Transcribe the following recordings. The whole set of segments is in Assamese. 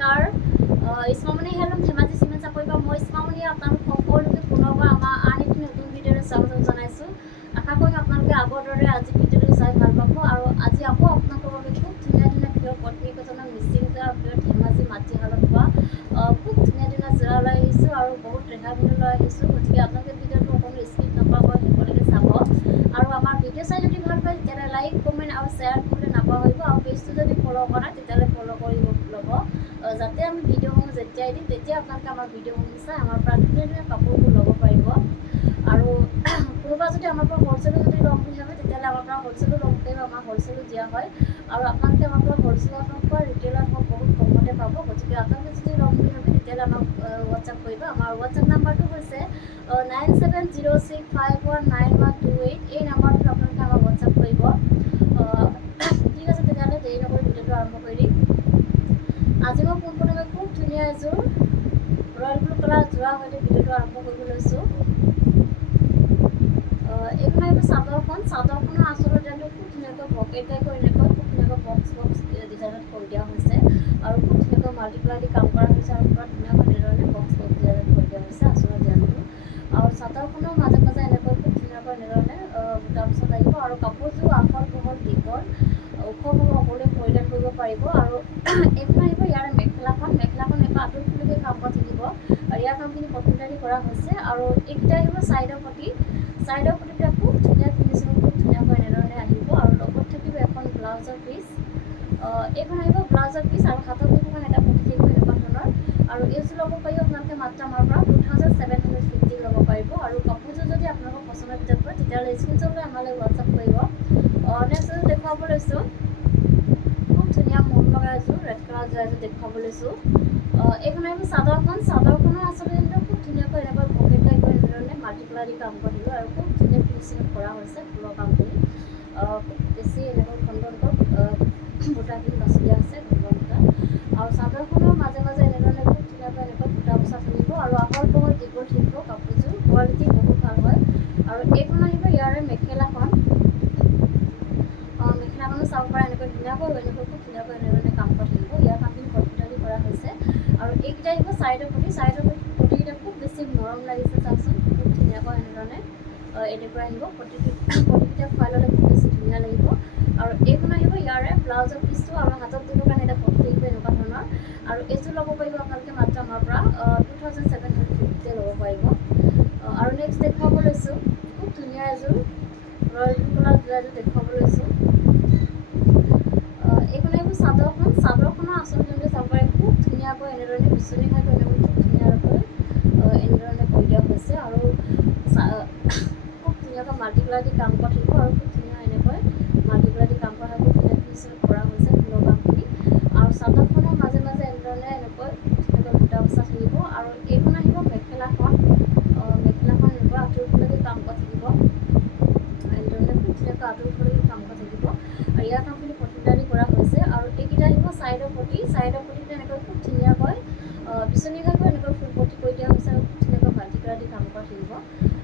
নমস্কাৰ ইছমামণি হেলম ধেমাজি চিমেণ্ট চাপৰি পৰা মই ইছমামণি আপোনালোক সকলোকে পুনৰবাৰ আমাৰ আন এটি নতুন ভিডিঅ'লৈ স্বাগতম জনাইছোঁ। আশা কৰিম আপোনালোকে আগৰ দৰে আজি ভিডিঅ'টো চাই ভাল পাব আৰু আজি আকৌ আপোনালোকৰ বাবে খুব ধুনীয়া ধুনীয়া প্ৰিয় পত্নীকেইজনৰ মিচিং যোৱা প্ৰিয় ধেমাজি মাটিশালত পোৱা খুব ধুনীয়া ধুনীয়া যোৰা লৈ আহিছোঁ আৰু বহুত ৰেহাই মূল্য লৈ আহিছোঁ। গতিকে আপোনালোকে ভিডিঅ'টো অকণো স্কিপ নকৰাকৈ শেষলৈকে চাব আৰু আমাৰ ভিডিঅ' চাই যদি ভাল পায় তেতিয়াহ'লে লাইক কমেণ্ট আৰু শ্বেয়াৰ কৰিবলৈ নাপাহৰিব আৰু পেজটো যদি ফ'ল' কৰা নাই তেতিয়াহ'লে ফ'ল' কৰিব ল'ব যাতে আমি ভিডিঅ'সমূহ যেতিয়াই দিম তেতিয়া আপোনালোকে আমাৰ ভিডিঅ'সমূহ চাই আমাৰ পৰা ধুনীয়া ধুনীয়া কাপোৰবোৰ ল'ব পাৰিব। আৰু কোনোবা যদি আমাৰ পৰা হ'লচেলো যদি ল'ম বুলি ভাবে তেতিয়াহ'লে আমাৰ পৰা হ'লচেলো ল'ব পাৰিব, আমাৰ হ'লচেলো দিয়া হয় আৰু আপোনালোকে আমাৰ পৰা হ'লচেলত হওক বা ৰিটেইলত হওক বহুত কমতে পাব। গতিকে আপোনালোকে যদি ল'ম বুলি ভাবে তেতিয়াহ'লে আমাক হোৱাটছআপ কৰিব। আমাৰ হোৱাটছআপ নাম্বাৰটো হৈছে 9706519128। এই নাম্বাৰটোত আপোনালোকে আমাক হোৱাটছআপ কৰিব। ঠিক আছে, তেতিয়াহ'লে দেৰি নকৰি ভিডিঅ'টো আৰম্ভ কৰি দিম। আজি মই পোনপ্ৰথমে খুব ধুনীয়া এযোৰ ৰয়েল ব্লু কালাৰ যোৰা সৈতে ভিডিঅ'টো আৰম্ভ কৰিব লৈছোঁ। এইখন আহিব চাদৰখনৰ আচলৰ ডিজাইনটো খুব ধুনীয়াকৈ পকেট টাইপ কৰি এনেকৈ খুব ধুনীয়াকৈ বক্স ডিজাইনত কৰি দিয়া হৈছে আৰু খুব ধুনীয়াকৈ মাল্টিপ্লাই দি কাম কৰা হৈছে আৰু পুৰা ধুনীয়াকৈ এনেধৰণে বক্স ডিজাইনত কৰি দিয়া হৈছে আচলৰ ডিজাইনটো। আৰু চাদৰখনৰ মাজে মাজে এনেকৈ খুব ধুনীয়াকৈ এনেধৰণে বুটা বচা লাগিব আৰু কাপোৰযোৰ আহল বহল দীঘল ওখ হ'ব, সকলোৱে পৰিধান কৰিব পাৰিব। আৰু এইখন আহিব ইয়াৰে মেখেলাখন এনেকুৱা আঁতৰি ফুলকৈ কাম কৰা থাকিব আৰু ইয়াৰ কামখিনি কটনকাৰী কৰা হৈছে। আৰু এইকেইটা আহিব ছাইডৰ পটিবিলাক খুব ধুনীয়া ফিনিচিং, খুব ধুনীয়াকৈ এনেধৰণে আহিব আৰু লগত থাকিব এখন ব্লাউজৰ পিচ। এইখন আহিব ব্লাউজৰ পিচ আৰু হাতত দুখন এটা পটি থাকিব এনেকুৱা ধৰণৰ। আৰু এইযোৰ ল'ব পাৰিব আপোনালোকে মাত্ৰ আমাৰ পৰা 2750 ল'ব পাৰিব। আৰু কাপোৰযোৰ যদি আপোনালোকৰ পচন্দৰ ভিতৰত পৰে তেতিয়াহ'লে স্ক্ৰীনশ্বট লৈ আমালৈ হোৱাটছআপ কৰিব। নেক্সট এযোৰ দেখুৱাব লৈছোঁ, খুব ধুনীয়া মন লগা এযোৰ ৰেড কালাৰ যোৰা এযোৰ দেখুৱাব লৈছোঁ। এইখন আহিব চাদৰখনৰ আচলতে খুব ধুনীয়াকৈ এনেকৈ পকেট টাইপ কৰি এনেধৰণে মাল্টিপ্লাই দি কাম কৰি দিব আৰু খুব ধুনীয়া ফিনিচিঙত কৰা হৈছে ফুলৰ কামখিনি। খুব বেছি এনেকৈ খণ্ডকৈ বুটাখিনি বাছি দিয়া হৈছে ঘন বুটা। আৰু চাদৰখনৰ মাজে মাজে এনেধৰণে খুব ধুনীয়াকৈ এনেকৈ বুটা বচা থাকিব আৰু আহল বহল দীঘল থাকিব। কাপোৰযোৰ কোৱালিটি বহুত ভাল হয়। আৰু এইখন আহিব ইয়াৰে মেখেলাখনো চাব পৰা এনেকৈ ধুনীয়াকৈ খুব ধুনীয়াকৈ এনেধৰণে কাম কৰা থাকিব। ইয়াৰ কামখিনি কটনকাৰী কৰা হৈছে। আৰু এইকেইটা আহিব ছাইডৰ পটিকেইটা খুব বেছি মৰম লাগিছে চাওকচোন, খুব ধুনীয়াকৈ এনেধৰণে এনেকুৱা আহিব। পটিকেইটা খুৱাই ল'লে খুব বেছি ধুনীয়া লাগিব। আৰু এইখন আহিব ইয়াৰে ব্লাউজৰ পিচটো আৰু হাতত দিবৰ কাৰণে এটা পটি থাকিব এনেকুৱা ধৰণৰ। আৰু এইযোৰ ল'ব পাৰিব আপোনালোকে মাত্ৰ আমাৰ পৰা 2750 ল'ব পাৰিব। আৰু নেক্সট দেখুৱাব লৈছোঁ খুব ধুনীয়া এযোৰ ৰয়েল ব্লু কালাৰ যোৰা এযোৰ দেখুৱাব লৈছোঁ। এইখন আহিব চাদৰখনৰ আচল যোনটো চাব পাৰে খুব ধুনীয়াকৈ এনেধৰণে বিচনী খাইকৈ এনেকৈ খুব ধুনীয়াকৈ এনেধৰণে কৰি দিয়া হৈছে আৰু খুব ধুনীয়াকৈ মাল্টিপ্লাই দি কাম কৰা থাকিব আৰু খুব ধুনীয়া এনেকৈ মাল্টিপ্লাই দি কাম কৰা খুব ধুনীয়া ফিনিচিং কৰা হৈছে ফুলৰ কামখিনি। আৰু চাদৰখনৰ মাজে মাজে এনেধৰণে এনেকৈ ধুনীয়াকৈ বুটা বচা থাকিব। আৰু এইখন আহিব মেখেলাখন এনেকুৱা আঁতৰি ফুলকৈ কাম কৰা থাকিব, এনেধৰণে খুব ধুনীয়াকৈ আঁতৰি ফুলকৈ কাম কৰা থাকিব আৰু ইয়াৰ কামখিনি কটনকাৰী কৰা হৈছে। আৰু এইকেইটা আহিব ছাইডৰ পটিকেইটা এনেকৈ খুব ধুনীয়াকৈ বিচনী ঘাইকৈ এনেকৈ ফুল পটি কৰি দিয়া হৈছে আৰু খুব ধুনীয়াকৈ মাল্টিপ্লাই দি কাম কৰা থাকিব।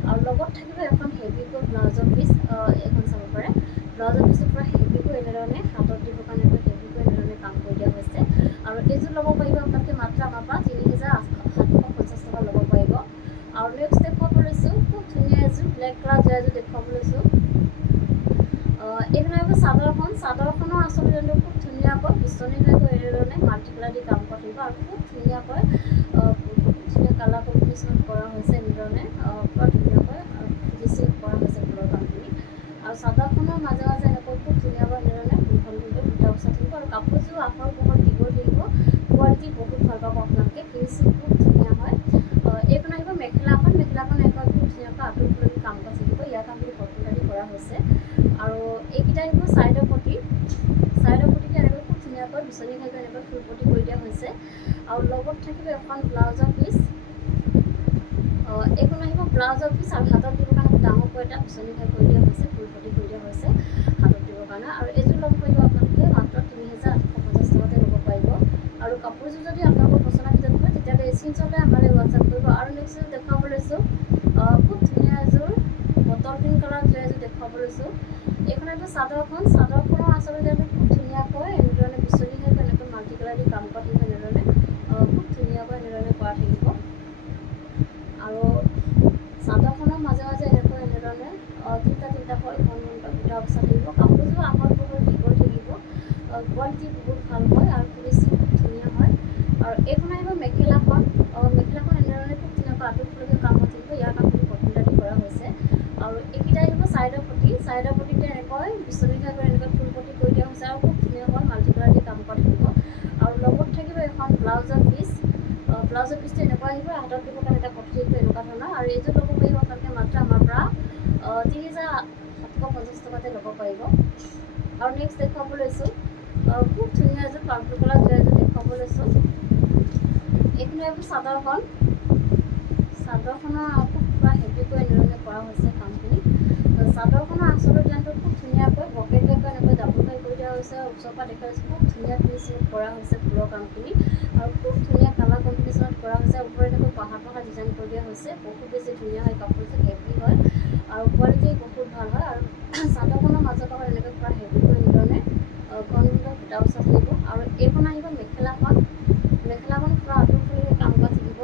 আৰু লগত থাকিব এখন হেভিকৈ ব্লাউজৰ পিচ। এইখন চাব পাৰে ব্লাউজৰ পিচৰ পৰা হেভিকৈ এনেধৰণে হাতত দিবৰ কাৰণে হেভিকৈ এনেধৰণে কাম কৰি দিয়া হৈছে। আৰু এইযোৰ ল'ব পাৰিব আপোনালোকে মাত্ৰ আমাৰ পৰা 3750 টকা ল'ব পাৰিব। আৰু নেক্সট দেখুৱাব লৈছোঁ খুব ধুনীয়া এযোৰ ব্লেক কালাৰ যোৰা এযোৰ দেখুৱাব লৈছোঁ। এইখন আহিব চাদৰখনৰ আচল ডিজাইনটো খুব ধুনীয়াকৈ বিচনী ঘাইকৈ এনেধৰণে মাল্টিপ্লাই দি কাম কৰা থাকিব আৰু খুব ধুনীয়া কালাৰ কম্বিনেশ্যনত কৰা হৈছে এনেধৰণে পুৰা ধুনীয়াকৈ ফিনিচিং কৰা হৈছে ফুলৰ কামখিনি। আৰু চাদৰখনৰ মাজে মাজে এনেকৈ খুব ধুনীয়াকৈ এনেধৰণে দীঘলকৈ বুটা বচা থাকিব আৰু কাপোৰযোৰ আহল বহল দীঘল থাকিব। কোৱালিটি বহুত ভাল পাব আপোনালোকে, ফিনিচিং খুব ধুনীয়া হয়। এইখন আহিব মেখেলাখন এনেকৈ খুব ধুনীয়াকৈ আঁতৰি ফুলকৈ কাম কৰা থাকিব। ইয়াৰ কামখিনি কটনকাৰী কৰা হৈছে। আৰু এইকেইটা আহিব ছাইডৰ পটিকেইটা এনেকৈ খুব ধুনীয়াকৈ বিচনী ঘাইকৈ এনেকৈ ফুল পটি কৰি দিয়া হৈছে। আৰু লগত থাকিব এখন ব্লাউজৰ পিচ। এইখন আহিব ব্লাউজৰ পিচ আৰু হাতত দিবৰ কাৰণে ডাঙৰকৈ এটা বিচনী ঘাই কৰি দিয়া হৈছে, ফুল পটি কৰি দিয়া হৈছে হাতত দিবৰ কাৰণে। আৰু এইযোৰ ল'ব পাৰিব আপোনালোকে মাত্ৰ 3850 টকাতে ল'ব পাৰিব। আৰু কাপোৰযোৰ যদি আপোনালোকৰ পচন্দৰ ভিতৰত হয় তেতিয়াহ'লে স্ক্ৰীনশ্বট লৈ আমালৈ হোৱাটছআপ কৰিব। আৰু নেক্সট দেখুৱাব লৈছোঁ খুব ধুনীয়া এযোৰ বটল গ্ৰীণ কালাৰ যোৰা এযোৰ দেখুৱাব লৈছোঁ। এইখন আহিব চাদৰখনৰ আচলতে খুব ধুনীয়াকৈ এনেধৰণে বিচনী ঘাইকৈ এনেকৈ মাল্টিপ্লাই দি কাম কৰা থাকিব এনেধৰণে কৰা থাকিব আৰু চাদৰখনৰ মাজে মাজে এনেধৰণে তিনিটাকৈ ঘনকৈ বুটা বচা থাকিব। কাপোৰযোৰ আহল বহল দীঘল থাকিব, কোৱালিটি বহুত ভাল হয় আৰু ফিনিচিং খুব ধুনীয়া হয়। আৰু এইখন আহিব মেখেলাখন। মেখেলাখন এনেধৰণে খুব ধুনীয়াকৈ আঁতৰলৈকে কাম থাকিব। ইয়াৰ কামখিনি কটন কৰা হৈছে আৰু এইকেইটা আহিব চাইডৰ পটিতে এনেকৈ বিচনীঘাই কৰি এনেকৈ ফুল পটি কৰি দিয়া হৈছে আৰু খুব ধুনীয়াকৈ মাল্টি কালাৰ দি কাম কৰা থাকিব। আৰু লগত থাকিব এখন ব্লাউজৰ পিচটো এনেকুৱা আহিব, হাতত দিব কাৰণে এটা পটি থাকিব এনেকুৱা ধৰণৰ। আৰু এইযোৰ ল'ব পাৰিব আপোনালোকে মাত্ৰ আমাৰ পৰা ৩,750 টকাতে ল'ব পাৰিব। আৰু নেক্সট দেখুৱাব লৈছোঁ খুব ধুনীয়া এযোৰ পাৰ্পল কালাৰ যোৰা এযোৰ দেখুৱাব লৈছোঁ। এইখিনি আহিব চাদৰখনৰ খুব পুৰা হেভিকৈ এনেধৰণে কৰা হৈছে কামখিনি। চাদৰখনৰ আঁচলৰ ডিজাইনটো খুব ধুনীয়াকৈ বকেটকৈ এনেকৈ ডাবল ফ্লাই কৰি দিয়া হৈছে। ওচৰৰ পৰা দেখা হৈছে খুব ধুনীয়া ফিনিচিঙত কৰা হৈছে ফুলৰ কামখিনি আৰু খুব ধুনীয়া কালাৰ কম্বিনেশ্যনত কৰা হৈছে। ওপৰত এনেকৈ পাহাৰ ডিজাইন কৰি দিয়া হৈছে। বহুত বেছি ধুনীয়া হয়, কাপোৰযোৰ হেভি হয় আৰু কোৱালিটি বহুত ভাল হয়। আৰু চাদৰখনৰ মাজত আকৌ এনেকৈ পুৰা হেভিকৈ এনেধৰণে ঘন বুটা বচা থাকিব। আৰু এইখন আহিব মেখেলাখন পুৰা আঁতৰলৈকে কাম কৰা থাকিব।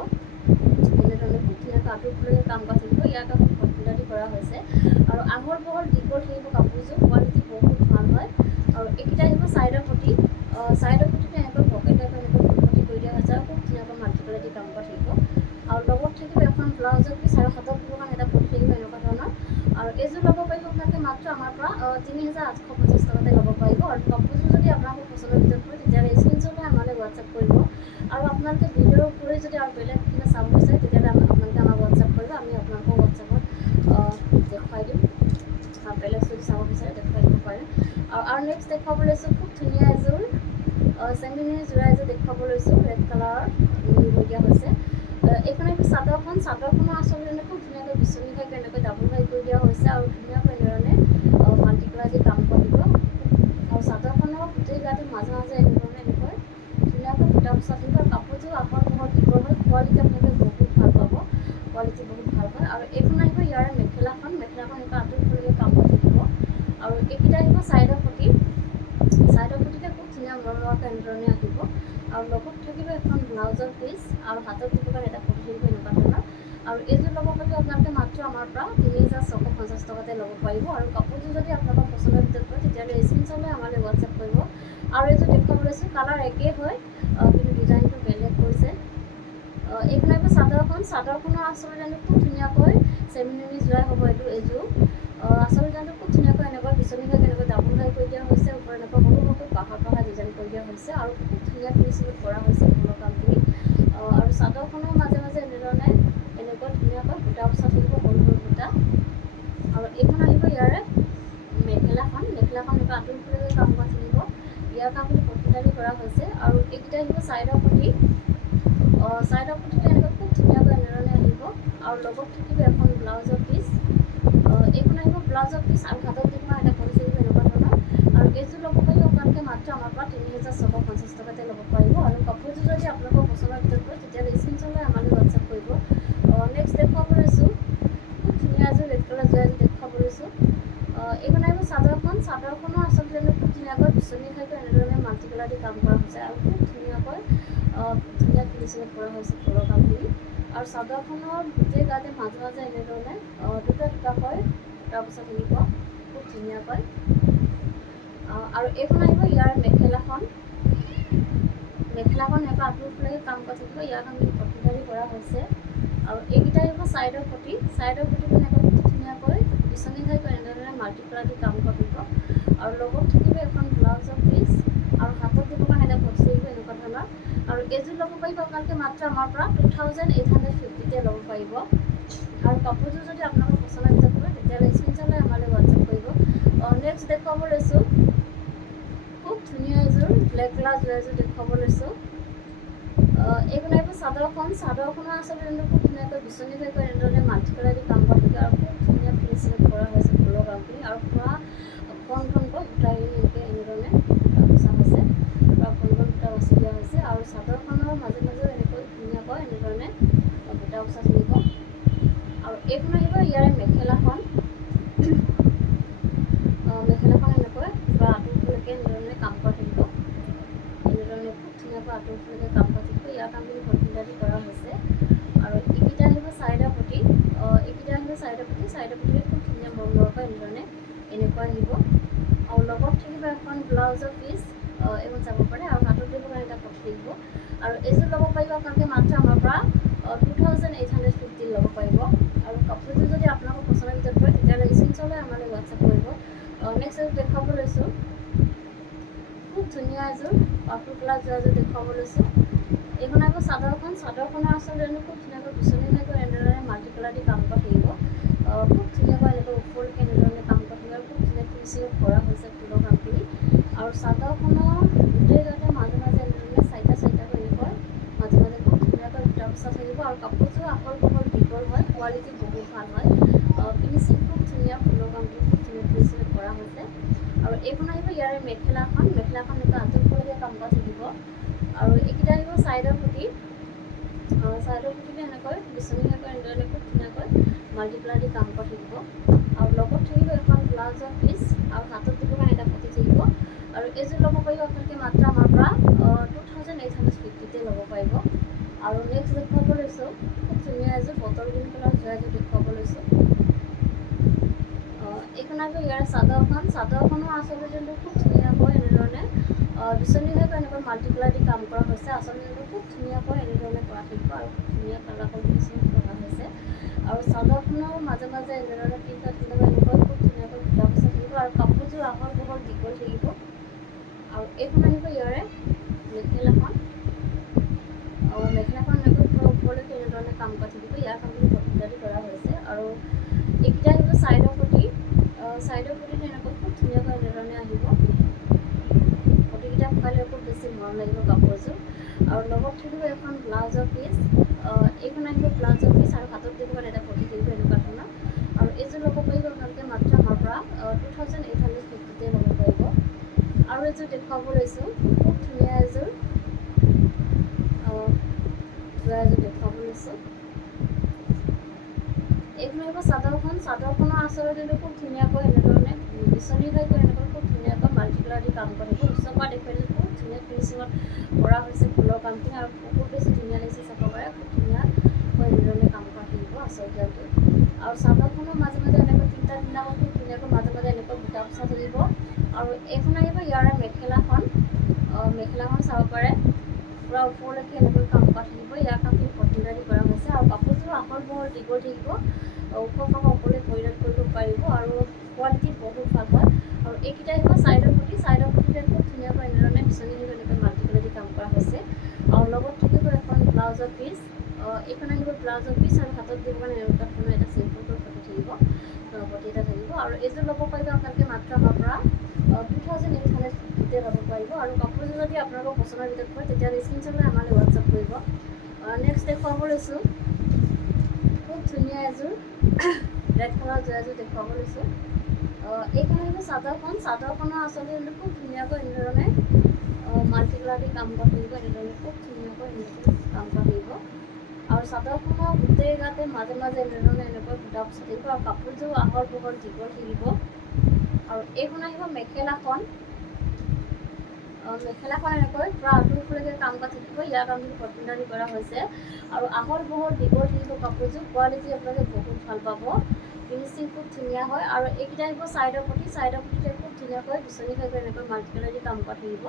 এনেধৰণে খুব ধুনীয়াকৈ আঁতৰলৈকে কাম কৰা থাকিব। ইয়াৰ কাম কটন কৰা হৈছে আৰু আহল বহল দীঘল থাকিব। কাপোৰযোৰ কোৱালিটি বহুত ভাল হয়। আৰু এইকেইটা আহিব চাইডৰ পটিটো এনেকৈ পকেটকৈ এনেকৈ ফুল পটি কৰি দিয়া হৈছে আৰু খুব ধুনীয়াকৈ মাল্টি কালাৰ দি কাম কৰা থাকিব। আৰু লগত থাকিব এখন ব্লাউজৰ পিচ আৰু হাতত দিব কাৰণে এটা পটি থাকিব এনেকুৱা ধৰণৰ। আৰু এইযোৰ ল'ব পাৰিব আপোনালোকে মাত্ৰ আমাৰ পৰা ৩,850 টকাতে ল'ব পাৰিব। আৰু কাপোৰযোৰ যদি আপোনালোকৰ পচন্দৰ ভিতৰত পৰে তেতিয়াহ'লে স্ক্ৰীনশ্বট লৈ আমালৈ হোৱাটছআপ কৰিব। আৰু আপোনালোকে ভিডিঅ'ৰ উপৰি যদি আৰু বেলেগ কিবা চাব বিচাৰে তেতিয়াহ'লে আপোনালোকে আমাক হোৱাটছআপ কৰিব। আমি আপোনালোকৰ হোৱাটছআপত দেখুৱাই দিম। বেলেগ যদি চাব বিচাৰে দেখুৱাই দিব পাৰিম। আৰু নেক্সট দেখুৱাব লৈছোঁ খুব ধুনীয়া এযোৰ চেমিনী যোৰা এযোৰ দেখুৱাব লৈছোঁ। ৰেড কালাৰৰ হৈ দিয়া হৈছে। এইখন আহিব চাদৰখনৰ আঁচলটো খুব ধুনীয়াকৈ বিচনীঘাই এনেকৈ ডাবল ঘাই কৰি দিয়া হৈছে আৰু ধুনীয়াকৈ এনেধৰণে মাল্টি কালাৰ দি কাম কৰিব। আৰু চাদৰখনৰ গোটেই গাটো মাজে মাজে এনেকৈ ধুনীয়াকৈ বুটা বচা থাকিব। আৰু কাপোৰযোৰ আহল বহল দীঘল হয়, কোৱালিটি আপোনালোকে বহুত ভাল পাব, কোৱালিটি বহুত ভাল হয়। আৰু এইখন আহিব ইয়াৰে মেখেলাখন এনেকৈ আঁতৰলৈকে কাম কৰি থাকিব। আৰু এইকেইটা আহিব চাইডৰ পটিতে খুব ধুনীয়া মৰমৰাকৈ এনেধৰণে আহিব। আৰু লগত থাকিব এখন ব্লাউজৰ পিচ আৰু হাতত দিব কাৰণে এটা পটি থাকিব এনেকুৱা ধৰণৰ। আৰু এইযোৰ ল'ব পাৰিব আপোনালোকে মাত্ৰ আমাৰ পৰা ৩,650 টকাতে ল'ব পাৰিব। আৰু কাপোৰযোৰ যদি আপোনালোকৰ পচন্দৰ ভিতৰত পৰে তেতিয়াহ'লে স্ক্ৰীনশ্বট লৈ আমালৈ হোৱাটছআপ কৰিব। আৰু এইযোৰ দেখুৱাব লৈছোঁ কালাৰ একেই হয় কিন্তু ডিজাইনটো বেলেগ হৈছে। এইখন আহিব চাদৰখনৰ আঁচলৰ ডিজাইনটো খুব ধুনীয়াকৈ চেমিনী যোৰাই হ'ব। এইযোৰ আঁচলৰ ডিজাইনটো খুব ধুনীয়াকৈ এনেকৈ বিচনীঘাই এনেকৈ ডাবল ঘাই কৰি দিয়া হৈছে। ওপৰত এনেকৈ সৰু সৰুকৈ পাহাৰ ডিজাইন কৰি দিয়া হৈছে আৰু খুব ধুনীয়া ফিনিচিঙত কৰা হৈছে ফুলৰ কামখিনি। আৰু চাদৰখনৰ মাজে মাজে এনেধৰণে এনেকৈ ধুনীয়াকৈ বুটা বচা থাকিব, সৰু সৰু বুটা। আৰু এইখন আহিব ইয়াৰে মেখেলাখন এনেকৈ আঁতৰলৈকে কাম কৰা থাকিব। ইয়াৰ কামখিনি কটন কৰা হৈছে। আৰু এইকেইটা আহিব চাইডৰ পটিতে এনেকৈ খুব ধুনীয়াকৈ এনেধৰণে আহিব। আৰু লগত থাকিব এখন ব্লাউজৰ পিচ। এইখন আহিব ব্লাউজৰ পিচ আৰু হাতত দিব এটা পটি থাকিব এনেকুৱা ধৰণৰ। আৰু এইযোৰ ল'ব পাৰিব আপোনালোকে মাত্ৰ আমাৰ পৰা ৩,650 টকাতে ল'ব পাৰিব। আৰু কাপোৰযোৰ যদি আপোনালোকৰ পচন্দৰ ভিতৰত পৰে তেতিয়াহ'লে স্ক্ৰীনশ্বট লৈ আমালৈ হোৱাটছআপ কৰিব। নেক্সট দেখুৱাব লৈছোঁ খুব ধুনীয়া এযোৰ ৰেড কালাৰ যোৰা এযোৰ দেখুৱাব লৈছোঁ। এইখন আহিব চাদৰখনৰ আচলতে খুব ধুনীয়াকৈ বিচনীঘাইকৈ এনেধৰণে মাল্টি কালাৰ দি কাম কৰা হৈছে আৰু খুব ধুনীয়া ফিনিচিঙত কৰা হৈছে ফুলৰ কামখিনি। আৰু চাদৰখনৰ গোটেই গাতে মাজে মাজে এনেধৰণে দুটাকৈ বুটা বচা থাকিব খুব ধুনীয়াকৈ। আৰু এইখন আহিব ইয়াৰ মেখেলাখন এনেকৈ আঁতৰলৈকে কাম কৰা থাকিব। ইয়াৰ কামখিনি কটন কৰা হৈছে। আৰু এইকেইটা আহিব চাইডৰ পটিটো এনেকৈ খুব ধুনীয়াকৈ বিচনীঘাই কৰি এনেধৰণে মাল্টি কালাৰ দি কাম কৰা থাকিব। আৰু লগত থাকিব এখন ব্লাউজৰ পিচ আৰু হাতত দিব কাৰণে এটা পটি থাকিব এনেকুৱা ধৰণৰ। আৰু এইযোৰ ল'ব পাৰিব আপোনালোকে মাত্ৰ আমাৰ পৰা 2,850তে ল'ব পাৰিব। আৰু কাপোৰযোৰ যদি আপোনালোকৰ পচন্দৰ ভিতৰত পৰে তেতিয়াহ'লে স্ক্ৰীনশ্বট লৈ আমালৈ হোৱাটছআপ কৰিব। নেক্সট দেখুৱাব লৈছোঁ খুব ধুনীয়া এযোৰ ব্লেক কালাৰ যোৰা এযোৰ দেখুৱাব লৈছোঁ। এইখন আহিব চাদৰখনৰ আচলতে খুব ধুনীয়াকৈ বিচনীঘাই কৰি এনেধৰণে মাল্টি কালাৰ দি কাম কৰা থাকে আৰু খুব ধুনীয়া ফিনিচিঙত কৰা হৈছে ফুলৰ কামখিনি। আৰু পুৰা ঘনকৈ এনেধৰণে বুটা বচা হৈছে, পুৰা ঘন বুটা বাচি দিয়া হৈছে। আৰু চাদৰখনৰ মাজে মাজেও এনেকৈ ধুনীয়াকৈ এনেধৰণে বুটা বচা থাকিব। আৰু এইখন আহিব ইয়াৰে মেখেলাখন এনেকৈ পুৰা আঁতৰলৈকে এনেধৰণে কাম কৰা থাকিব। এনেধৰণে খুব ধুনীয়াকৈ আঁতৰলৈকে কাম কৰি থাকিব ইয়াৰ কামখিনি ভৰ্তিদাৰি কৰা হৈছে আৰু এইকেইটা আহিব চাইডৰ পটি এইকেইটা আহিব চাইডৰ পটি খুব ধুনীয়া মৰমৰ পৰা এনেকুৱা আহিব আৰু লগত থাকিব এখন ব্লাউজৰ পিচ এইখন চাব পাৰে আৰু হাতত দিব কাৰণে এটা পটি থাকিব আৰু এইযোৰ ল'ব পাৰিব আপোনালোকে মাত্ৰ আমাৰ পৰা 2850 ল'ব পাৰিব আৰু কাপোৰযোৰ যদি আপোনালোকৰ পচন্দৰ ভিতৰত পৰে তেতিয়াহ'লে স্ক্ৰীনশ্বট লৈ আমালৈ হোৱাটছআপ কৰিব নেক্সট এযোৰ দেখুৱাব লৈছোঁ খুব ধুনীয়া এযোৰ পাৰ্পল কালাৰ এযোৰ দেখুৱাব লৈছোঁ এইখন আকৌ চাদৰখনৰ আচলতে খুব ধুনীয়াকৈ বিচনীয়াকৈ এনেদৰে মাল্টি কালাৰ দি কাম কৰা থাকিব খুব ধুনীয়াকৈ এনেকৈ ওপৰলৈকে এনেধৰণে কাম কৰা থাকিব আৰু খুব ধুনীয়া ফিনিচিঙত কৰা হৈছে ফুলৰ কামখিনি আৰু চাদৰখনৰ গোটেই গাতে মাজে মাজে এনেধৰণে চাৰিটাকৈ এনেকৈ মাজে মাজে খুব ধুনীয়াকৈ বুটা বচা থাকিব আৰু কাপোৰযোৰ আহল বহল দীঘল হয় কোৱালিটি বহুত ভাল হয় ফিনিচিং খুব ধুনীয়া ফুলৰ কামখিনি খুব ধুনীয়া ফিনিচিঙত কৰা হৈছে আৰু এইখন আহিব ইয়াৰে মেখেলাখন এনেকুৱা আঁচললৈকে কাম কৰা থাকিব আৰু এইকেইটা আহিব চাইডৰ পুটি এনেকৈ বিচনীয়াকৈ এনেদৰে খুব ধুনীয়াকৈ মাল্টিপ্লাই দি কাম কৰা থাকিব আৰু লগত থাকিব এখন ব্লাউজৰ পিচ আৰু হাতত দিব কাৰণে এটা পটি থাকিব আৰু এইযোৰ ল'ব পাৰিব আপোনালোকে মাত্ৰ আমাৰ পৰা 2850 ল'ব পাৰিব আৰু নেক্সট দেখুৱাব লৈছোঁ খুব ধুনীয়া এযোৰ বটল গ্ৰীণ কালাৰ এযোৰ দেখুৱাব লৈছোঁ এইখন আকৌ ইয়াৰ চাদৰখনো আচলতে খুব ধুনীয়াকৈ এনেধৰণে বিচনীয়াকৈ এনেকৈ মাল্টিপ্লাই দি কাম কৰা হৈছে আচলতে খুব ধুনীয়াকৈ এনেধৰণে কৰা থাকিব আৰু খুব ধুনীয়া কালাৰখন ফিনিচিং কৰা হৈছে আৰু চাদৰখনৰ মাজে মাজে এনেধৰণে এনেকৈ খুব ধুনীয়াকৈ বুটা বচা থাকিব আৰু কাপোৰযোৰ আহল বহল দীঘল থাকিব আৰু এইখন আহিব ইয়াৰে মেখেলাখন এনেকৈ ওপৰলৈকে এনেধৰণে কাম কৰা থাকিব ইয়াৰ কামখিনি ভৰ্তিদাৰি কৰা হৈছে আৰু এইকেইটা আহিব চাইডৰ পটিত এনেকৈ খুব ধুনীয়াকৈ এনেধৰণে আহিব পটিকেইটা শুকালে খুব বেছি মৰম লাগিব কাপোৰযোৰ আৰু লগত থাকিব এখন ব্লাউজৰ পিচ এইখন আহিব ব্লাউজৰ পিচ আৰু হাতত দিব কাৰণে এটা পটি থাকিব এনেকুৱা ধৰণৰ আৰু এইযোৰ ল'ব পাৰিব আপোনালোকে মাত্ৰ আমাৰ পৰা 2850 ল'ব পাৰিব আৰু এযোৰ দেখুৱাব লৈছোঁ খুব ধুনীয়া এযোৰ দেখুৱাব লৈছোঁ এইখন আহিব চাদৰখনৰ আচলতে খুব ধুনীয়াকৈ এনেধৰণে বিচনীয়াকৈ এনেকৈ খুব ধুনীয়াকৈ মাল্টিপ্লাই দি কাম কৰি থাকিব ওচৰৰ পৰা দেখুৱাই খুব ধুনীয়া ফিনিচিঙত কৰা হৈছে ফুলৰ কামখিনি আৰু বহুত বেছি ধুনীয়া লাগিছে চাব পাৰে খুব ধুনীয়াকৈ এনেধৰণে কাম কৰা থাকিব আচলতে আৰু চাদৰখনৰ মাজে মাজে এনেকৈ তিনিটা খুব ধুনীয়াকৈ মাজে মাজে এনেকৈ বুটা বচা থাকিব আৰু এইখন আহিব ইয়াৰে মেখেলাখন চাব পাৰে পূৰা ওপৰলৈকে এনেকৈ কাম কৰা থাকিব ইয়াৰ কামখিনি ভৰ্তিদাৰি কৰা হৈছে আৰু কাপোৰযোৰ আহল বহল দীঘল থাকিব ওখ পাব ওপৰলৈ পৰিধান কৰিব পাৰিব আৰু কোৱালিটি বহুত ভাল হয় আৰু এইকেইটা আহিব চাইডৰ পুটিতে খুব ধুনীয়াকৈ এনেধৰণে বিচনী এনেকৈ মাল্টিপ্লাই দি কাম কৰা হৈছে আৰু লগত থাকিব এখন ব্লাউজৰ পিচ এইখন আহিব ব্লাউজৰ পিচ আৰু হাতত দিব কাৰণে এনেকুৱা ধৰণৰ এটা চিম্পলকৈ পটি এটা থাকিব আৰু এইযোৰ ল'ব পাৰিব আপোনালোকে মাত্ৰ আমাৰ পৰা 2850 ল'ব পাৰিব আৰু কাপোৰযোৰ যদি আপোনালোকৰ পচন্দৰ ভিতৰত পৰে তেতিয়াহ'লে স্ক্ৰীনশ্বট লৈ আমালৈ হোৱাটছআপ কৰিব নেক্সট দেখুৱাব লৈছোঁ খুব ধুনীয়া এযোৰ ৰেড কালাৰ এযোৰ দেখুৱাব লৈছোঁ এইখন আহিব চাদৰখনৰ আচলতে খুব ধুনীয়াকৈ এনেধৰণে মাল্টিপ্লাই দি কাম কৰা থাকিব এনেধৰণে খুব ধুনীয়াকৈ কাম কৰা থাকিব আৰু চাদৰখনৰ গোটেই গাতে মাজে মাজে এনেধৰণে এনেকৈ বুটা বচা থাকিব আৰু কাপোৰযোৰ আহল বহল দীঘল থাকিব আৰু এইখন আহিব মেখেলাখন এনেকৈ পূৰা আঁঠুৰলৈকে কাম কৰা থাকিব ইয়াৰ কামখিনি ভৰ্তিদাৰি কৰা হৈছে আৰু আহল বহল দীঘল থাকিব কাপোৰযোৰ কোৱালিটি আপোনালোকে বহুত ভাল পাব ফিনিচিং খুব ধুনীয়া হয় আৰু এইকেইটা আহিব চাইডৰ পুটিতে খুব ধুনীয়াকৈ বিচনীয়াকৈ এনেকৈ মাল্টিপ্লাই দি কাম কৰা থাকিব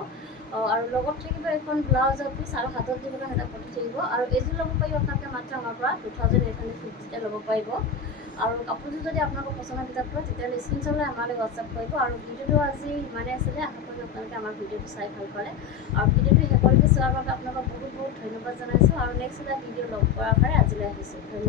আৰু লগত থাকিব এখন ব্লাউজৰ পিচ আৰু হাতত দিব কাৰণে এটা পটি থাকিব আৰু এইযোৰ ল'ব পাৰিব আপোনালোকে মাত্ৰ আমাৰ পৰা 2850 ল'ব পাৰিব আৰু কাপোৰযোৰ যদি আপোনালোকৰ পচন্দৰ ভিতৰত পৰে তেতিয়াহ'লে স্ক্ৰীনশ্বট লৈ আমালৈ হোৱাটছআপ কৰিব আৰু ভিডিঅ'টো আজি ইমানেই আছিলে আশা কৰোঁ আপোনালোকে আমাৰ ভিডিঅ'টো চাই ভাল পালে আৰু ভিডিঅ'টো শেষলৈকে চোৱাৰ বাবে আপোনালোকক বহুত বহুত ধন্যবাদ জনাইছোঁ আৰু নেক্সট এটা ভিডিঅ' লগ কৰাৰ কাৰণে আজিলৈ আহিছোঁ ধন্যবাদ।